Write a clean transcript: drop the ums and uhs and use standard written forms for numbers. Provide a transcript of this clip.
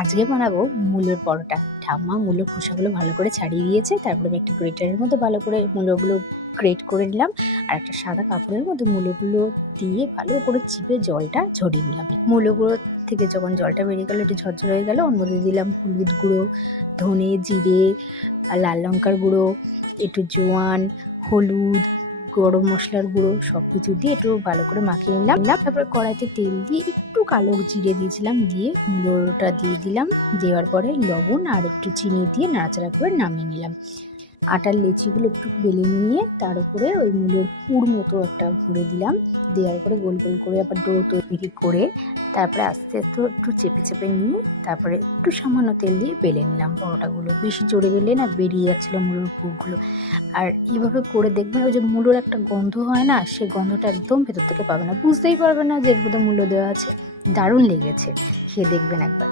আজকে বানাবো মূলোর পরোটা। ঠাম্মা মূলোর খোসাগুলো ভালো করে ছাড়িয়ে দিয়েছে, তারপরে আমি একটা গ্রেটারের মধ্যে ভালো করে মূলোগুলো গ্রেট করে নিলাম, আর একটা সাদা কাপড়ের মধ্যে মূলোগুলো দিয়ে ভালো করে চিপে জলটা ঝরিয়ে নিলাম। মূলোগুলো থেকে যখন জলটা বেরিয়ে গেলো, একটু ঝরঝর হয়ে গেল, ওর মধ্যে দিলাম হলুদ গুঁড়ো, ধনে, জিরে আর লাল লঙ্কার গুঁড়ো, একটু জোয়ান, হলুদ, গরম মশলার গুঁড়ো সব কিছু দিয়ে একটু ভালো করে মাখিয়ে নিলাম। তারপরে কড়াইতে তেল দিয়ে একটু কালো জিরে দিয়েছিলাম, দিয়ে মূলোটা দিয়ে দিলাম। দেওয়ার পরে লবণ আর একটু চিনি দিয়ে নাড়াচাড়া করে নামিয়ে নিলাম। আটার লেচিগুলো একটু বেলে নিয়ে তার উপরে ওই মূলোর পুর মতো একটা ভরে দিলাম। দেওয়ার পরে গোল গোল করে আবার ডো তৈরি করে তারপরে আস্তে আস্তে একটু চেপে চেপে নিয়ে তারপরে একটু সামান্য তেল দিয়ে বেলে নিলাম পরোটাগুলো। বেশি জোরে বেলে না, বেরিয়ে যাচ্ছিলো মূলোর পুরগুলো। আর এইভাবে করে দেখবেন, ওই যে মূলোর একটা গন্ধ হয় না, সেই গন্ধটা একদম ভেতর থেকে পাবে না, বুঝতেই পারবে না যে এর মধ্যে মূলো দেওয়া আছে। দারুণ লেগেছে, খেয়ে দেখবেন একবার।